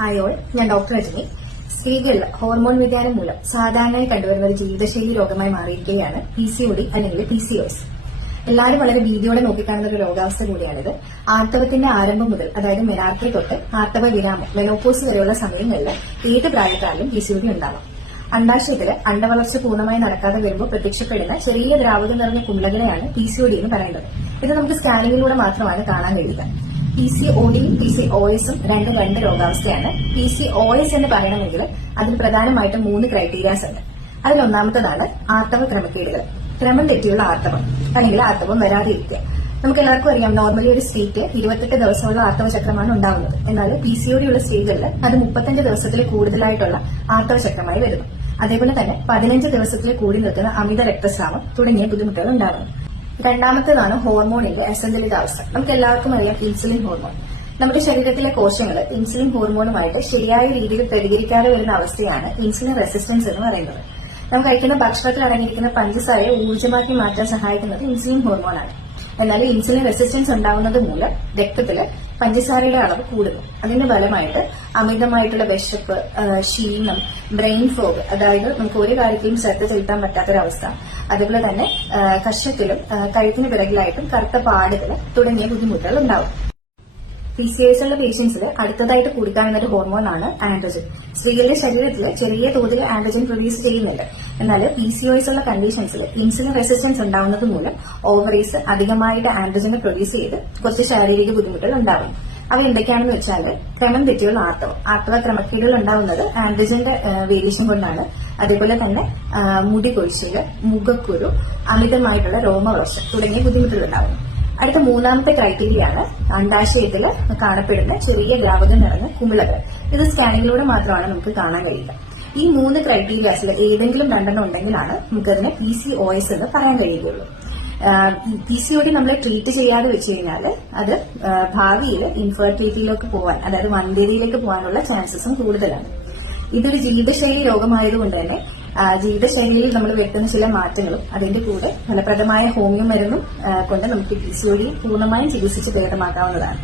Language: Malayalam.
ഹായ് ഓൾ, ഞാൻ ഡോക്ടർ രജനി. സ്ത്രീകളിൽ ഹോർമോൺ വ്യതിയാനം മൂലം സാധാരണയായി കണ്ടുവരുന്ന ഒരു ജീവിതശൈലി രോഗമായി മാറിയിരിക്കുകയാണ് PCOD അല്ലെങ്കിൽ PCOS. എല്ലാവരും വളരെ ഭീതിയോടെ നോക്കിക്കാണുന്ന ഒരു രോഗാവസ്ഥ കൂടിയാണിത്. ആർത്തവത്തിന്റെ ആരംഭം മുതൽ, അതായത് മെനാർക്കി തൊട്ട് ആർത്തവ വിരാമം മെനോപോസ് വരെയുള്ള സമയങ്ങളിൽ ഏത് പ്രായക്കാരിലും PCOD ഉണ്ടാവാം. അണ്ഡാശയത്തില് അണ്ടവളർച്ച പൂർണ്ണമായി നടക്കാതെ വരുമ്പോൾ പ്രത്യക്ഷപ്പെടുന്ന ചെറിയ ദ്രാവകം നിറഞ്ഞ കുണ്ടകളെയാണ് PCOD എന്ന് പറയുന്നത്. ഇത് നമുക്ക് സ്കാനിങ്ങിലൂടെ മാത്രമാണ് കാണാൻ കഴിയുക. PCODയും PCOSും രണ്ട് രോഗാവസ്ഥയാണ്. PCOS എന്ന് പറയണമെങ്കിൽ അതിൽ പ്രധാനമായിട്ടും 3 ക്രൈറ്റീരിയാസ് ഉണ്ട്. അതിലൊന്നാമത്തതാണ് ആർത്തവ ക്രമക്കേടുകൾ. ക്രമം തെറ്റിയുള്ള ആർത്തവം അല്ലെങ്കിൽ ആർത്തവം വരാതെ ഇരിക്കുക. നമുക്ക് എല്ലാവർക്കും അറിയാം, നോർമലി ഒരു സ്ത്രീക്ക് 28 ദിവസമുള്ള ആർത്തവ ചക്രമാണ് ഉണ്ടാവുന്നത്. എന്നാൽ PCOD ഉള്ള സ്ത്രീകളിൽ അത് 35 ദിവസത്തിൽ കൂടുതലായിട്ടുള്ള ആർത്തവ ചക്രമായി വരുന്നു. അതേപോലെ തന്നെ 15 ദിവസത്തിൽ കൂടി നിൽക്കുന്ന അമിത രക്തസ്രാവം തുടങ്ങിയ ബുദ്ധിമുട്ടുകൾ ഉണ്ടാകുന്നു. രണ്ടാമത്തേതാണ് ഹോർമോണിന്റെ അസന്തുലിതാവസ്ഥ. നമുക്ക് എല്ലാവർക്കും അറിയാം ഇൻസുലിൻ ഹോർമോൺ. നമ്മുടെ ശരീരത്തിലെ കോശങ്ങൾ ഇൻസുലിൻ ഹോർമോണുമായിട്ട് ശരിയായ രീതിയിൽ പ്രതികരിക്കാതെ വരുന്ന അവസ്ഥയാണ് ഇൻസുലിൻ റെസിസ്റ്റൻസ് എന്ന് പറയുന്നത്. നാം കഴിക്കുന്ന ഭക്ഷണത്തിൽ അടങ്ങിയിരിക്കുന്ന പഞ്ചസാരയെ ഊർജ്ജമാക്കി മാറ്റാൻ സഹായിക്കുന്നത് ഇൻസുലിൻ ഹോർമോണാണ്. എന്നാൽ ഇൻസുലിൻ റെസിസ്റ്റൻസ് ഉണ്ടാവുന്നത് മൂലം രക്തത്തില് പഞ്ചസാരയുടെ അളവ് കൂടുന്നു. അതിന്റെ ഫലമായിട്ട് അമിതമായിട്ടുള്ള വിശപ്പ്, ക്ഷീണം, ബ്രെയിൻ ഫോഗ്, അതായത് നമുക്ക് ഒരു കാര്യത്തിലും ശ്രദ്ധ ചെലുത്താൻ പറ്റാത്തൊരവസ്ഥ, അതുപോലെ തന്നെ കഷത്തിലും കഴുത്തിന് പിറകിലായിട്ടും കറുത്ത പാടുകൾ തുടങ്ങിയ ബുദ്ധിമുട്ടുകൾ ഉണ്ടാവും. PCOS ഉള്ള പേഷ്യൻസിൽ അടുത്തതായിട്ട് കൂടിക്കാണുന്ന ഒരു ഹോർമോണാണ് ആൻഡ്രോജൻ. സ്ത്രീകളുടെ ശരീരത്തിൽ ചെറിയ തോതിൽ ആൻഡ്രോജൻ പ്രൊഡ്യൂസ് ചെയ്യുന്നുണ്ട്. എന്നാൽ PCOS ഉള്ള കണ്ടീഷൻസിൽ ഇൻസുലിൻ റെസിസ്റ്റൻസ് ഉണ്ടാവുന്നത് മൂലം ഓവറീസ് അധികമായിട്ട് ആൻഡ്രോജനെ പ്രൊഡ്യൂസ് ചെയ്ത് കുറച്ച് ശാരീരിക ബുദ്ധിമുട്ടുകൾ ഉണ്ടാവും. അവ എന്തൊക്കെയാണെന്ന് വെച്ചാൽ ക്രമം തെറ്റിയുള്ള ആർത്തവ ക്രമക്കേടുകൾ ഉണ്ടാവുന്നത് ആൻഡ്രോജന്റെ വേരിയേഷൻ കൊണ്ടാണ്. അതേപോലെ തന്നെ മുടി കൊഴിച്ചില്, മുഖക്കുരു, അമിതമായിട്ടുള്ള രോമവളർച്ച തുടങ്ങിയ ബുദ്ധിമുട്ടുകൾ ഉണ്ടാവുന്നു. അടുത്ത മൂന്നാമത്തെ ക്രൈറ്റീരിയയാണ് അണ്ഡാശയത്തിൽ കാണപ്പെടുന്ന ചെറിയ ദ്രാവകം നിറഞ്ഞ കുമിളകൾ. ഇത് സ്കാനിങ്ങിലൂടെ മാത്രമാണ് നമുക്ക് കാണാൻ കഴിയുക. ഈ 3 ക്രൈറ്റീരിയാസിൽ ഏതെങ്കിലും രണ്ടെണ്ണം ഉണ്ടെങ്കിലാണ് നമുക്കതിനെ PCOS എന്ന് പറയാൻ കഴിയുകയുള്ളൂ. PCOD നമ്മളെ ട്രീറ്റ് ചെയ്യാതെ വെച്ച് കഴിഞ്ഞാൽ അത് ഭാവിയിൽ ഇൻഫെർട്ടിലിറ്റിയിലേക്ക് പോകാൻ, അതായത് വന്ധ്യതയിലേക്ക് പോകാനുള്ള ചാൻസസും കൂടുതലാണ്. ഇതൊരു ജീവിതശൈലി രോഗമായതുകൊണ്ട് തന്നെ ജീവിതശൈലിയിൽ നമ്മൾ വരുത്തുന്ന ചില മാറ്റങ്ങളും അതിന്റെ കൂടെ ഫലപ്രദമായ ഹോമിയോ മരുന്നും കൊണ്ട് നമുക്ക് PCOD പൂർണ്ണമായും ചികിത്സിച്ച് ഭേദമാക്കാവുന്നതാണ്.